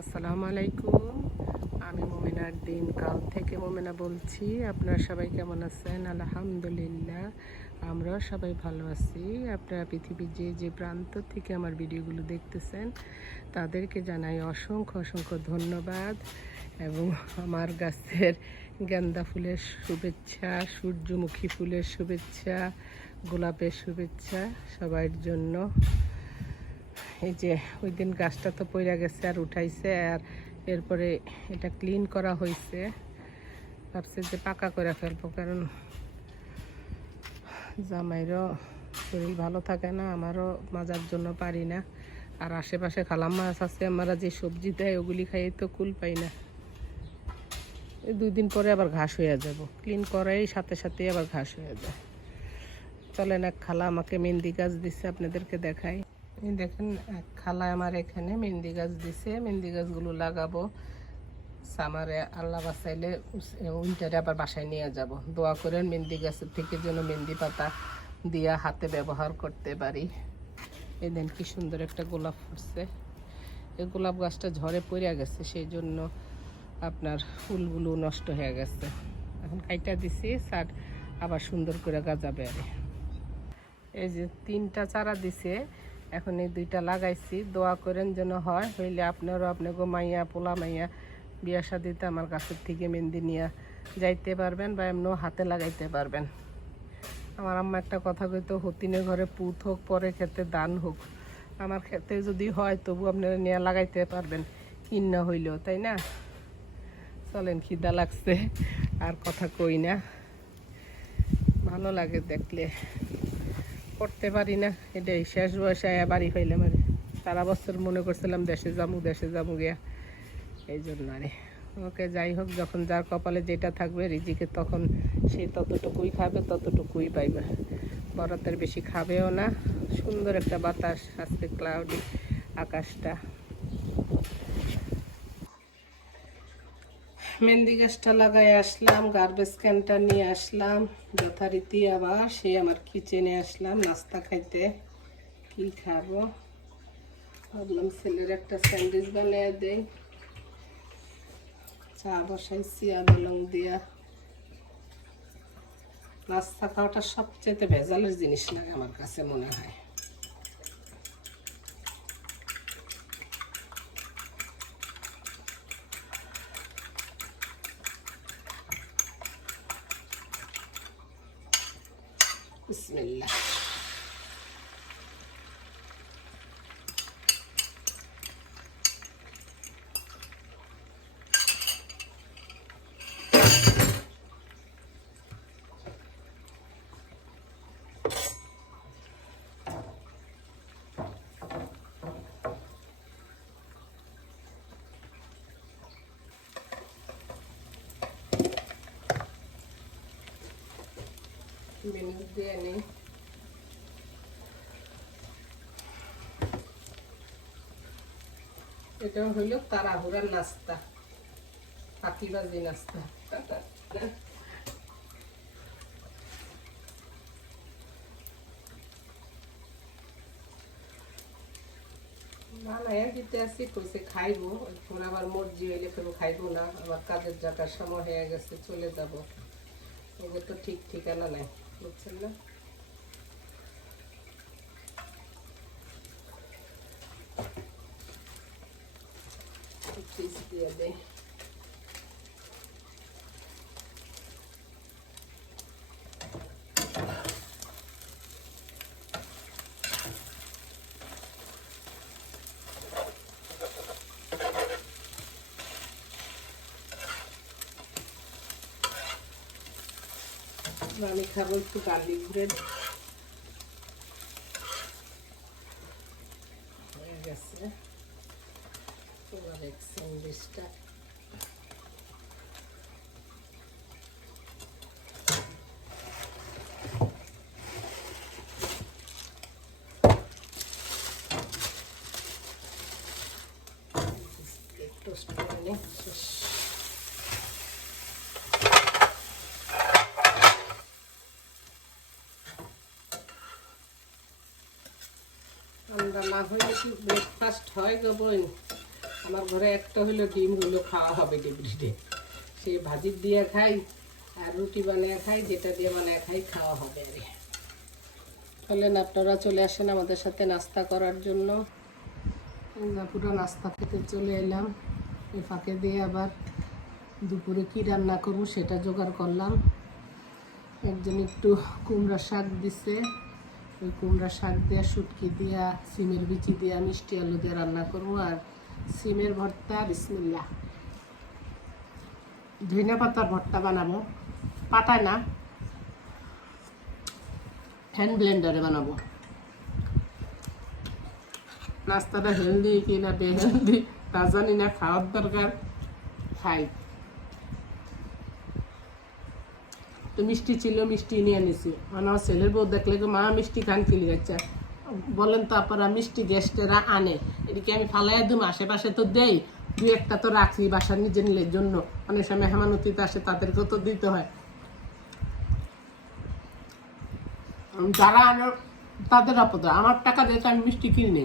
আসসালামু আলাইকুম। আমি মোমেনার দিন কাল থেকে মোমেনা বলছি। আপনারা সবাই কেমন আছেন? আলহামদুলিল্লাহ। আমরাও সবাই ভালো আছি। আপনারা পৃথিবীর যে যে প্রান্ত থেকে আমার ভিডিওগুলো দেখতেছেন, তাদেরকে জানাই অসংখ্য অসংখ্য ধন্যবাদ। এবং আমার গাছের গেন্দা ফুলের শুভেচ্ছা, সূর্যমুখী ফুলের শুভেচ্ছা, গোলাপের শুভেচ্ছা সবার জন্য। এই যে ওই দিন গাছটা তো পইরা গেছে আর উঠাইছে আর এরপরে এটা ক্লিন করা হয়েছে ভাবছে যে পাকা করে ফেলব, কারণ জামাইরও শরীর ভালো থাকে না, আমারও মাজার জন্য পারি না। আর আশেপাশে খালাম মাছ আছে, আমরা যে সবজি দেয় ওগুলি খাইয়ে তো কুল পাই না। দুই দিন পরে আবার ঘাস হয়ে যাব। ক্লিন করাই সাথে সাথে আবার ঘাস হয়ে যায়। চলেন এক খালা আমাকে মেহেন্দি গাছ দিচ্ছে আপনাদেরকে দেখাই। এই দেখেন, এক খালা আমার এখানে মেহেন্দি গাছ দিছে। মেহেন্দি গাছগুলো লাগাবো। সামারে আল্লাহ বাসাইলে উইন্টারে আবার বাসায় নিয়ে যাব। দোয়া করেন মেহেন্দি গাছের থেকে যেন মেহেন্দি পাতা দিয়া হাতে ব্যবহার করতে পারি। এই দেন কি সুন্দর একটা গোলাপ ফুটছে। এই গোলাপ গাছটা ঝড়ে পড়ে গেছে সেই জন্য আপনার ফুলগুলো নষ্ট হয়ে গেছে। এখন কাইটা দিছি, সার আবার সুন্দর করে গাজাবে আরে এই যে তিনটা চারা দিছে। এখন এই দুইটা লাগাইছি। দোয়া করেন যেন হয়, হইলে আপনারও আপনাকে মাইয়া, পোলা মাইয়া বিয়া শাদিতে আমার গাছের থেকে মেহেন্দি নিয়ে যাইতে পারবেন বা এমনও হাতে লাগাইতে পারবেন। আমার আম্মা একটা কথা কইতো, হতিনের ঘরে পুত হোক পরে খেতে দান হোক। আমার খেতে যদি হয়, তবু আপনারা নিয়ে লাগাইতে পারবেন। কিন্না হইলেও, তাই না? চলেন, খিদা লাগছে, আর কথা কই না। ভালো লাগে দেখলে। করতে পারি না। এটাই, শেষ বয়সে বাড়ি পাইলাম আর। সারা বছর মনে করছিলাম দেশে যাব দেশে যাব গিয়া। এই জন্য আরে। ওকে যাই হোক, যখন যার কপালে যেটা থাকবে, রিজিকে তখন সে ততটুকুই খাবে, ততটুকুই পাইবে। বরাতের বেশি খাবেও না। সুন্দর একটা বাতাস, আজকে ক্লাউডি আকাশটা। মেহেন্দি গাছটা লাগাই আসলাম গার্বেজ ক্যানটা নিয়ে আসলাম, যথারীতি আবার সে আমার কিচেনে আসলাম নাস্তা খাইতে। কি খাব? ভাবলাম ছেলের একটা স্যান্ডউইচ বানিয়ে দেই। চা বসাইছি, আদা, লং দিয়া। নাস্তা খাওয়াটা সবচেয়ে ভেজালের জিনিস লাগে আমার কাছে মনে হয়। বিসমিল্লাহ এটা হইল তাড়াহুড়ার নাস্তা নাস্তা। বানাইয়া দিতে আসি কইছে খাইবো, এখন আবার মর্জি হইলে কেউ খাইবো না, আবার কাজের জায়গার সময় হয়ে গেছে, চলে যাব। ওদের তো ঠিক ঠিকানা নাই। বুঝছেন না পিস দিয়ে আমি খাব একটু গার্লিক ব্রেড হয়ে গেছে তোমার এক স্যান্ডউইচটা টোস্ট করে নিই শেষ ঠান্ডা না হইলে ব্রেকফাস্ট হয় গো বোন। আমার ঘরে একটা হইল ডিম হইল খাওয়া হবে ডিবরিটে সে ভাজি দিয়ে খাই আর রুটি বানিয়ে খাই, যেটা দিয়ে বানিয়ে খাই, খাওয়া হবে আর। চলেন আপনারা চলে আসেন আমাদের সাথে নাস্তা করার জন্য। পুরো নাস্তা খেতে চলে এলাম। এই ফাঁকে দিয়ে আবার দুপুরে কি রান্না করব সেটা জোগাড় করলাম। একজন একটু কুমড়া শাক দিছে। ওই কুমড়া শাক দিয়া, শুটকি দিয়া, সিমের বিচি দিয়া, মিষ্টি আলু দিয়ে রান্না করব। আর সিমের ভর্তা বিসমিল্লা ধনে পাতার ভর্তা বানাবো। পাতায় না হ্যান্ড ব্লেন্ডারে বানাবো। নাস্তাটা হেলদি কি না বেহেলদি, তা জানি না, খাওয়ার দরকার। খাই। তো মিষ্টি ছিল, মিষ্টি নিয়ে নিছি আমার ছেলের বউ দেখলে মা, মিষ্টি খান কিলি যাচ্ছে বলেন তো মিষ্টি গেস্টেরা আনে। এদিকে আমি ফালাই দিম? আশেপাশে তো দেই। দুই একটা তো রাখি বাসার নিজের নিজের জন্য। অনেক সময় মেহমান অতিথি আসে, তাদেরকেও তো দিতে হয়। যারা আনো, তাদের আপদ আমার টাকা দিয়ে আমি মিষ্টি কিনি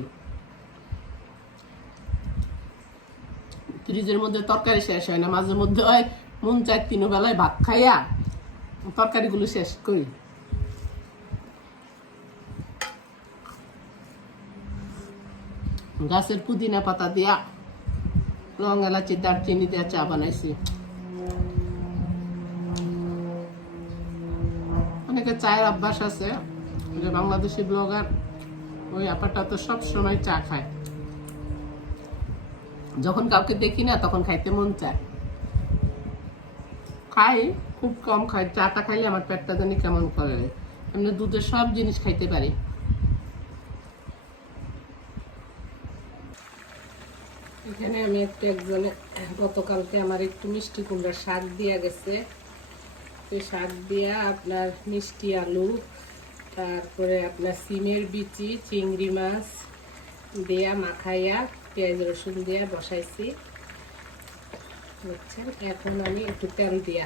ফ্রিজের মধ্যে তরকারি শেষ হয় না। মাঝে মধ্যে হয় মন চায় তিন বেলায় ভাত খাইয়া তরকারিগুলো শেষ করি গাছের পুদিনা পাতা দিয়া লং এলাচি, দারচিনি দিয়া চা বানাইছি। অনেকে চায়ের অভ্যাস আছে যে বাংলাদেশি ব্লগার ওই আপাটা তো সব সময় চা খায়। যখন কাউকে দেখি না, তখন খাইতে মন চায়। খাই খুব কম খাই চাটা খাইলে আমার পেটটা জানি কেমন করে। এমনি দুধের সব জিনিস খাইতে পারি। এখানে আমি একটু একজনে, গতকালকে আমার একটু মিষ্টি কুমড়ার শাক দিয়া গেছে। সেই শাক দিয়া আপনার মিষ্টি আলু, তারপরে আপনার সিমের বিচি, চিংড়ি মাছ দেয়া মাখাইয়া পেঁয়াজ রসুন দিয়া বসাইছি। বুঝছেন? এখন আমি একটু তেল দিয়া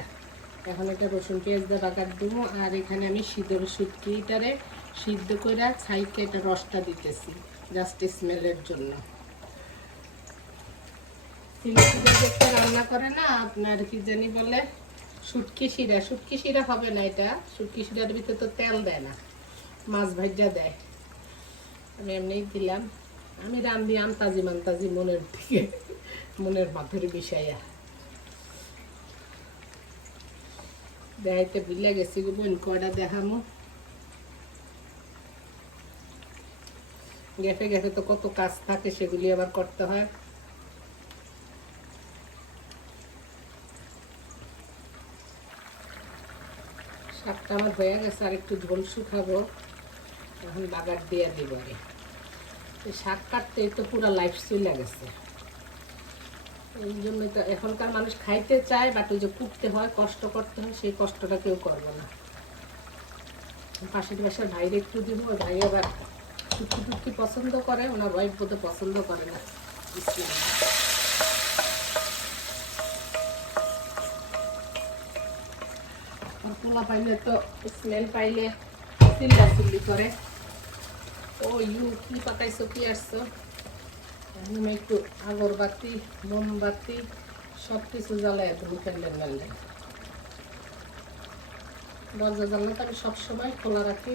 এখন একটা রসুন পেঁয়াজ দিয়ে বাগার দেবো, আর এখানে আমি সিদ্ধর শুটকিটারে সিদ্ধ করে ছাইকে এটা রসটা দিতেছি জাস্ট স্মেলের জন্য। দেখতে রান্না করে না, আপনার কি জানি বলে শিরা শিরা হবে না এটা, শুটকি শিরার ভিতরে তো তেল দেয় না, মাছ ভাজা দেয়। আমি এমনিই দিলাম, আমি রান্ধি আমতাজি মান্তাজি মনের দিকে, মনের মাথুর বিষয়া। দেখাইতে ভুলে গেছি গো বোন কয়টা দেখামো গেফে গেফে তো কত কাজ থাকে সেগুলি আবার করতে হয় শাকটা আমার হয়ে গেছে আর একটু ঝোল শুকাবো এখন বাগার দিয়ে দিব শাক কাটতে তো পুরো লাইফ চলে গেছে এই জন্য তো এখনকার মানুষ খাইতে চায় বাট ওই যে কুটতে হয়, কষ্ট করতে হয়, সেই কষ্টটা কেউ করবে না। পাশের বাসার ভাইরে একটু দিব ভাই আবার টুকি টুকি পছন্দ করে, ওনার ওয়াইফ বোধহয় পছন্দ করে না। পোলা পাইলে তো স্মেল পাইলে চিল্লা চিল্লি করে। ও ইউ, কি পাকাইছো, কি আসছো? আমি একটু আগরবাতি মোমবাতি সব কিছু জ্বালাই দেবো ফেললেন মেললেন দরজা জানলাটা আমি সবসময় খোলা রাখি।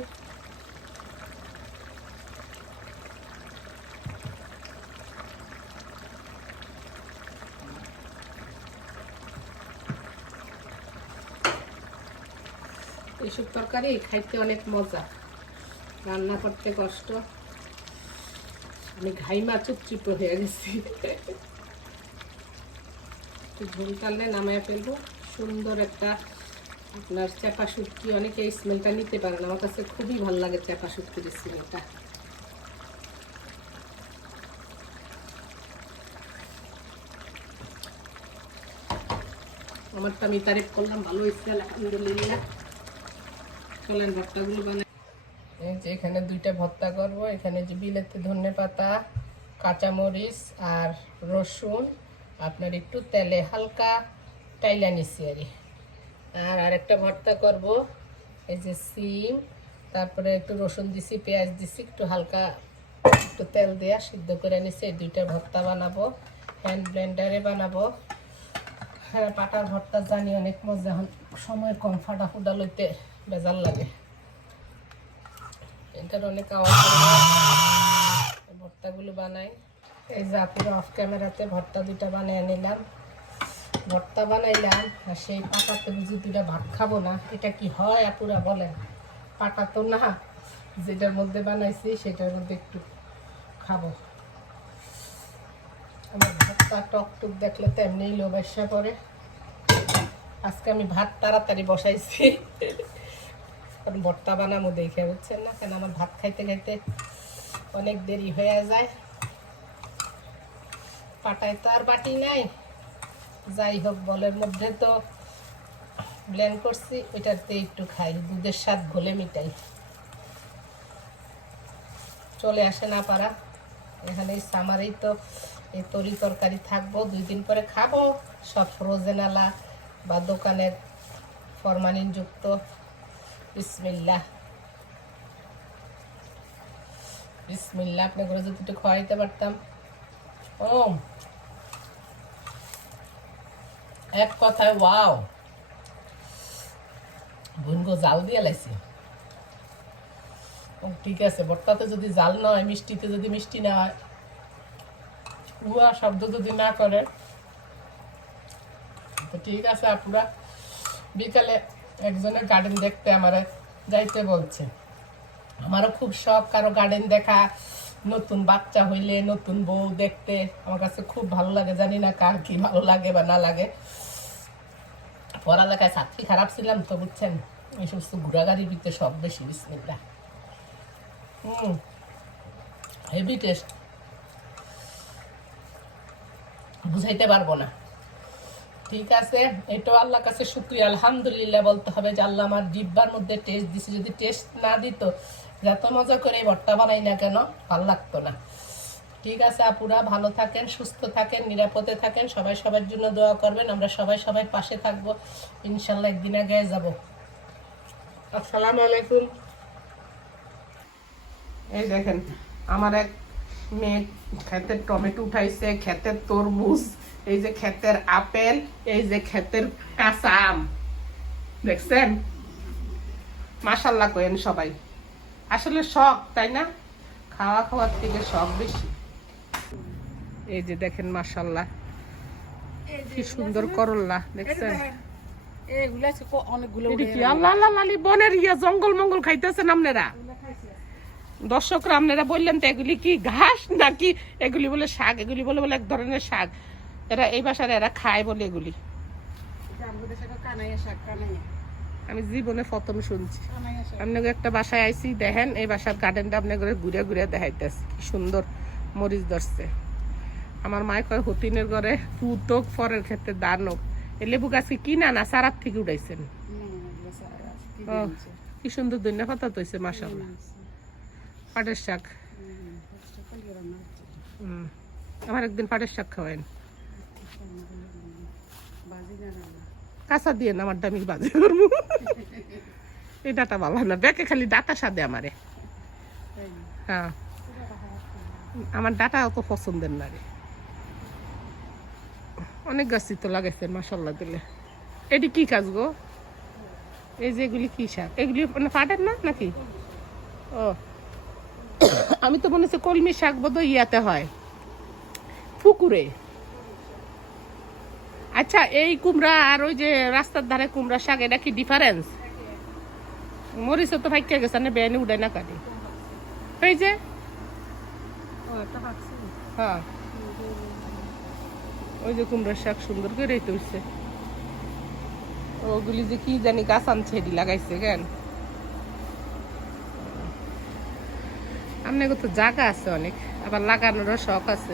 এইসব তরকারি খাইতে অনেক মজা। রান্না করতে কষ্ট। আমি ঘাইমা চুপচিপ হয়ে গেছি। ঝোল টানলে নামায় ফেলব। সুন্দর একটা আপনার চাপা শুটকি, অনেকে এই স্মেলটা নিতে পারে না। আমার কাছে খুবই ভালো লাগে চাপা শুটকির স্মেলটা আমারটা আমি তারিফ করলাম, ভালো হয়েছে, আলহামদুলিল্লাহ। চলেন, ভর্তাগুলো বানাই। যে এখানে দুইটা ভর্তা করব। এখানে যে বিলেতে ধনে পাতা, কাঁচামরিচ আর রসুন, আপনার একটু তেলে হালকা টাইলা নিচ্ছি আর। আর আরেকটা ভর্তা করব, এই যে সিম, তারপরে একটু রসুন দিছি, পেঁয়াজ দিছি, একটু হালকা একটু তেল দেওয়া সিদ্ধ করে নিছি, এই দুইটা ভর্তা বানাবো হ্যান্ড ব্লেন্ডারে বানাবো। হ্যাঁ পাটার ভর্তা জানি অনেক মজা, সময় কম ফাটা ফুটা লইতে বেজাল লাগে। এটার অনেক আওয়াজ ভর্তাগুলো বানাই। এই যে আপুরা অফ ক্যামেরাতে ভর্তা দুটা বানিয়ে নিলাম। ভর্তা বানাইলাম, আর সেই পাটাতে বুঝি দুটা ভাত খাব না। এটা কি হয় আপুরা বলেন? পাটা তো না, যেটার মধ্যে বানাইছি সেটার মধ্যে একটু খাব। আমার ভাতটা টক টুক দেখলে তো এমনিই লোভ এসে পড়ে। আজকে আমি ভাত তাড়াতাড়ি বসাইছি। কারণ ভর্তা বানাবো, দেখে বুঝছেন না, কেন আমার ভাত খাইতে খাইতে অনেক দেরি হয়ে যায়। পাটায় তো আর বাটি নাই। যাই হোক, বলের মধ্যে তো ব্লেন্ড করছি ওইটাতে একটু খাই, দুধের স্বাদ ঘোলে মিটাই। চলে আসে না পারা এখানে সামারেই তো এই তরি তরকারি থাকব, দুই দিন পরে খাব। সব ফ্রোজেন আলা বা দোকানের ফরমালিন যুক্ত বিসমিল্লা বিসমিল্লা আপনাকে যদি একটু খাওয়াইতে পারতাম। ও এক কথায় ওয়াও। ভুনগো জাল দিয়ে লাইছি। ঠিক আছে বটকাতে যদি জাল না হয়, মিষ্টিতে যদি মিষ্টি না হয়। উয়া শব্দ যদি না করে তো ঠিক আছে আপুরা, বিকালে একজনের গার্ডেন দেখতে আমার যাইতে বলছে। আমারও খুব শখ, কারও গার্ডেন দেখা, নতুন বাচ্চা হইলে, নতুন বউ দেখতে। আমার কাছে খুব ভালো লাগে, জানি না কার কি ভালো লাগে বা না লাগে। পড়ালেখায় ছাত্রী খারাপ ছিলাম তো, বুঝছেন? এই সমস্ত ঘোরাঘাড়ির ভিতরে সব বেশি বিসমিল্লা হুম হেভি টেস্ট বুঝাইতে পারব না। ঠিক আছে? এটাও আল্লাহর কাছে শুক্রিয়া। আলহামদুলিল্লাহ বলতে হবে যে আল্লাহ আমার জিব্বার মধ্যে টেস্ট দিছে। যদি টেস্ট না দিত, যত মজা করে ভর্তা বানাই না কেন, ভালো লাগতো না। ঠিক আছে, আপুরা, ভালো থাকেন, সুস্থ থাকেন, নিরাপদে থাকেন। সবাই সবার জন্য দোয়া করবেন। আমরা সবাই সবাই পাশে থাকব। ইনশাল্লাহ একদিন আগে যাব। আসসালামু আলাইকুম। এই দেখেন, আমার এক মেয়ে ক্ষেতের টমেটো উঠাইছে ক্ষেতের তরমুজ এই যে ক্ষেতের আপেল এই যে ক্ষেতের কাঁচা আম। দেখছেন? মাসাল্লাহ করেন সবাই। আসলে শখ তাই না? খাওয়া খাওয়ার থেকে শখ বেশি। এই যে দেখেন মাসাল্লাহ কি সুন্দর করল্লা দেখছেন? এগুলা অনেকগুলো বনের ইয়া জঙ্গল মঙ্গল খাইতেছেন আপনারা? দর্শকরা আপনারা বললেন তো এগুলি কি ঘাস নাকি এগুলি বলে শাক? এগুলি বলে বলে এক ধরনের শাক। এরা এই বাসার এরা খায় বলে এগুলি। আমি জীবনে প্রথম শুনছি। আপনাকে একটা বাসায় আইছি দেখেন এই বাসার গার্ডেনটা আপনাকে ঘুরে ঘুরে দেখাইতেছে কি সুন্দর মরিচ ধরছে। আমার মায় কয় হতিনের ঘরে পুতক ফরের ক্ষেত্রে দানক এ লেবু গাছে কি না না সারার থেকে উঠাইছেন। কি সুন্দর পাতা তৈছে মাসাল্লাহ পাটের শাক। আমার একদিন পাটের শাক খাওয়াইন। বাজি না কাঁচা দিয়ে আমার দামি বাজে এই ডাটা ভালো না, ব্যাকে খালি ডাটা সাদে আমারে। হ্যাঁ। আমার ডাটা অত পছন্দের না রে। অনেক গাছই তো লাগাইছেন মাসাল্লাহ দিলে। এটি কি কাজ গো? এই যে এগুলি কি শাক? এগুলি মানে পাটের না, নাকি? ও। আমি তো মনে হচ্ছে কলমি শাক বোধ ইয়াতে হয়। পুকুরে। আচ্ছা এই কুমড়া আর ওই যে রাস্তার ধারে কুমড়া শাক এটা কি ডিফারেন্স মরিচ তো ভাগ্য গেছে না বেআইনি উড়াই না কাটি। এই যে। হ্যাঁ। ওই যে কুমড়ার শাক সুন্দর করে তুলছে। ওগুলি যে কি জানি গাছ আনছে এটি লাগাইছে কেন? আপনাকে তো জায়গা আছে অনেক আবার লাগানোরও শখ আছে।